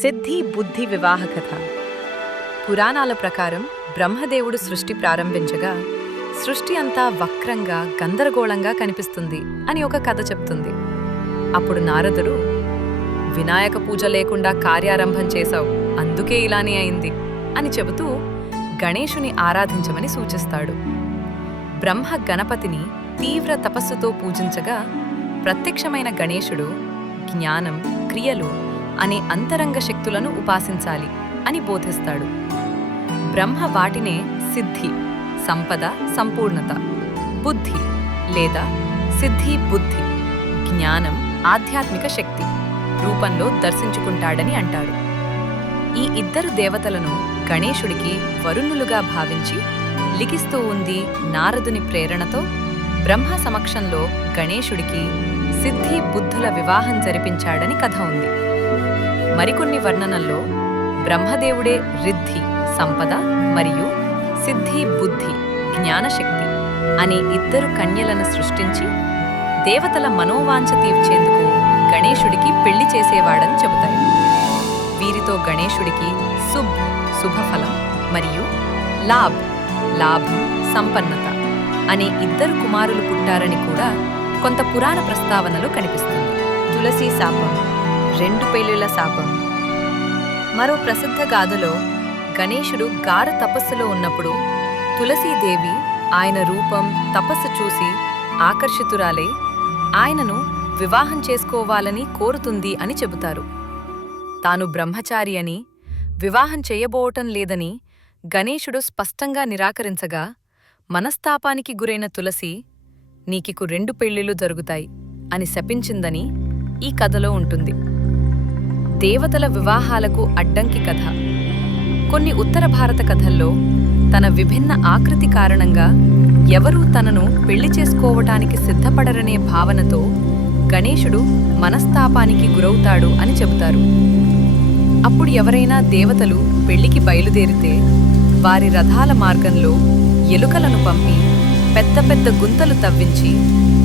సిద్ధి బుద్ధి వివాహ కథ. పురాణాల ప్రకారం బ్రహ్మదేవుడు సృష్టి ప్రారంభించగా సృష్టి అంతా వక్రంగా గందరగోళంగా కనిపిస్తుంది అని ఒక కథ చెప్తుంది. అప్పుడు నారదుడు, వినాయక పూజ లేకుండా కార్యారంభం చేశావు, అందుకే ఇలానే అయింది అని చెబుతూ గణేశుని ఆరాధించమని సూచిస్తాడు. బ్రహ్మ గణపతిని తీవ్ర తపస్సుతో పూజించగా ప్రత్యక్షమైన గణేశుడు జ్ఞానం, క్రియలు అనే అంతరంగ శక్తులను ఉపాసించాలి అని బోధిస్తాడు. బ్రహ్మ వాటినే సిద్ధి, సంపద, సంపూర్ణత, బుద్ధి లేదా సిద్ధి బుద్ధి, జ్ఞానం, ఆధ్యాత్మిక శక్తి రూపంలో దర్శించుకుంటాడని అంటారు. ఈ ఇద్దరు దేవతలను గణేశుడికి వరుణులుగా భావించి లిఖిస్తూ ఉంది నారదుని ప్రేరణతో బ్రహ్మ సమక్షంలో గణేశుడికి సిద్ధి బుద్ధుల వివాహం జరిపించాడని కథ ఉంది. మరికొన్ని వర్ణనల్లో బ్రహ్మదేవుడే రిద్ధి, సంపద మరియు సిద్ధి బుద్ధి, జ్ఞానశక్తి అనే ఇద్దరు కన్యలను సృష్టించి దేవతల మనోవాంఛ తీర్చేందుకు గణేశుడికి పెళ్లి చేసేవాడని చెబుతాయి. వీరితో గణేశుడికి శుభఫలం మరియు లాభం, సంపన్నత అనే ఇద్దరు కుమారులు పుట్టారని కూడా కొంత పురాణ ప్రస్తావనలో కనిపిస్తుంది. తులసి శాపం, 2 పెళ్లిళ్ల శాపం. మరో ప్రసిద్ధ గాథలో గణేశుడు గాఢ తపస్సులో ఉన్నప్పుడు తులసీదేవి ఆయన రూపం, తపస్సు చూసి ఆకర్షితురాలై ఆయనను వివాహం చేసుకోవాలని కోరుతుంది అని చెబుతారు. తాను బ్రహ్మచారి అని, వివాహం చేయబోవటం లేదని గణేశుడు స్పష్టంగా నిరాకరించగా మనస్తాపానికి గురైన తులసి, నీకికు 2 పెళ్లిళ్లు జరుగుతాయి అని శపించిందని ఈ కథలో ఉంటుంది. దేవతల వివాహాలకు అడ్డంకి కథ. కొన్ని ఉత్తర భారత కథల్లో తన విభిన్న ఆకృతి కారణంగా ఎవరూ తనను పెళ్లి చేసుకోవటానికి సిద్ధపడరనే భావనతో గణేశుడు మనస్తాపానికి గురవుతాడు అని చెబుతారు. అప్పుడు ఎవరైనా దేవతలు పెళ్లికి బయలుదేరితే వారి రథాల మార్గంలో ఎలుకలను పంపి పెద్ద పెద్ద గుంతలు తవ్వించి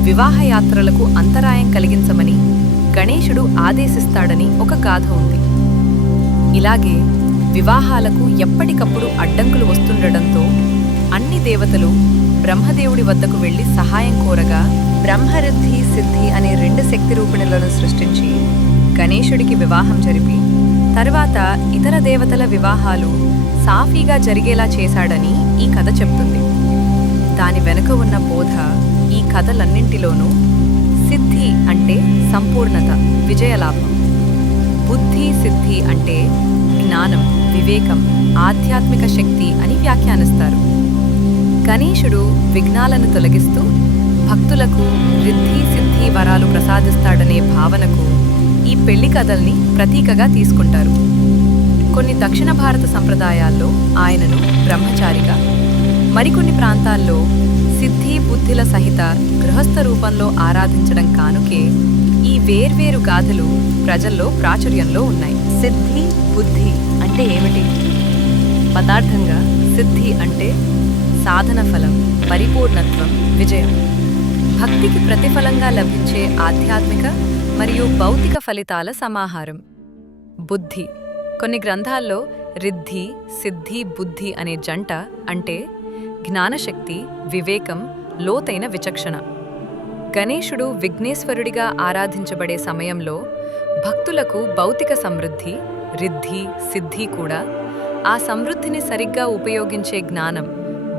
వివాహయాత్రలకు అంతరాయం కలిగించమని గణేశుడు ఆదేశిస్తాడని ఒక గాథ ఉంది. ఇలాగే వివాహాలకు ఎప్పటికప్పుడు అడ్డంకులు వస్తుండటంతో అన్ని దేవతలు బ్రహ్మదేవుడి వద్దకు వెళ్లి సహాయం కోరగా బ్రహ్మరిద్ధి, సిద్ధి అనే 2 శక్తి రూపిణులను సృష్టించి గణేశుడికి వివాహం జరిపి తరువాత ఇతర దేవతల వివాహాలు సాఫీగా జరిగేలా చేశాడని ఈ కథ చెప్తుంది. దాని వెనుక ఉన్న బోధ ఈ కథలన్నింటిలోనూ సిద్ధి అంటే సంపూర్ణత, విజయలాభం, బుద్ధి సిద్ధి అంటే జ్ఞానం, వివేకం, ఆధ్యాత్మిక శక్తి అని వ్యాఖ్యానిస్తారు. గణేశుడు విఘ్నాలను తొలగిస్తూ భక్తులకు రిద్ధి, సిద్ధి వరాలు ప్రసాదిస్తాడనే భావనకు ఈ పెళ్లి కథల్ని ప్రతీకగా తీసుకుంటారు. కొన్ని దక్షిణ భారత సంప్రదాయాల్లో ఆయనను బ్రహ్మచారిగా, మరికొన్ని ప్రాంతాల్లో సిద్ధి బుద్ధిల సహిత గృహస్థ రూపంలో ఆరాధించడం కానుకే ఈ వేర్వేరు గాథలు ప్రజల్లో ప్రాచుర్యంలో ఉన్నాయి. సిద్ధి బుద్ధి అంటే ఏమిటి? పదార్థంగా సిద్ధి అంటే సాధన ఫలం, పరిపూర్ణత్వం, విజయం. భక్తికి ప్రతిఫలంగా లభించే ఆధ్యాత్మిక మరియు భౌతిక ఫలితాల సమాహారం. బుద్ధి కొన్ని గ్రంథాల్లో రిద్ధి, సిద్ధి, బుద్ధి అనే జంట అంటే జ్ఞానశక్తి, వివేకం, లోతైన విచక్షణ. గణేశుడు విఘ్నేశ్వరుడిగా ఆరాధించబడే సమయంలో భక్తులకు భౌతిక సమృద్ధి, రిద్ధి, సిద్ధి కూడా, ఆ సమృద్ధిని సరిగ్గా ఉపయోగించే జ్ఞానం,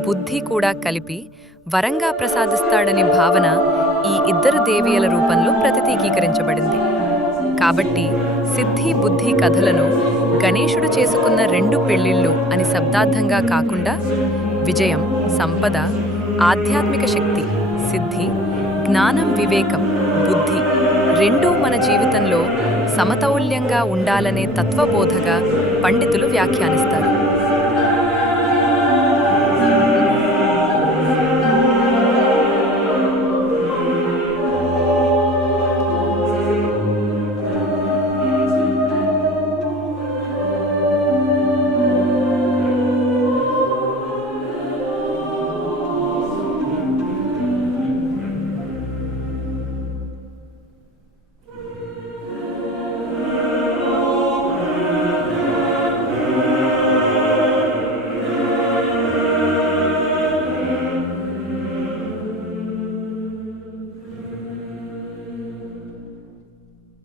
బుద్ధి కూడా కలిపి వరంగా ప్రసాదిస్తాడనే భావన ఈ ఇద్దరు దేవీల రూపంలో ప్రతితీకీకరించబడింది. కాబట్టి సిద్ధి బుద్ధి కథలను గణేశుడు చేసుకున్న 2 పెళ్లిళ్ళు అని శబ్దార్థంగా కాకుండా విజయం, సంపద, ఆధ్యాత్మిక శక్తి, సిద్ధి, జ్ఞానం, వివేకం, బుద్ధి రెండూ మన జీవితంలో సమతౌల్యంగా ఉండాలనే తత్వబోధగా పండితులు వ్యాఖ్యానిస్తారు.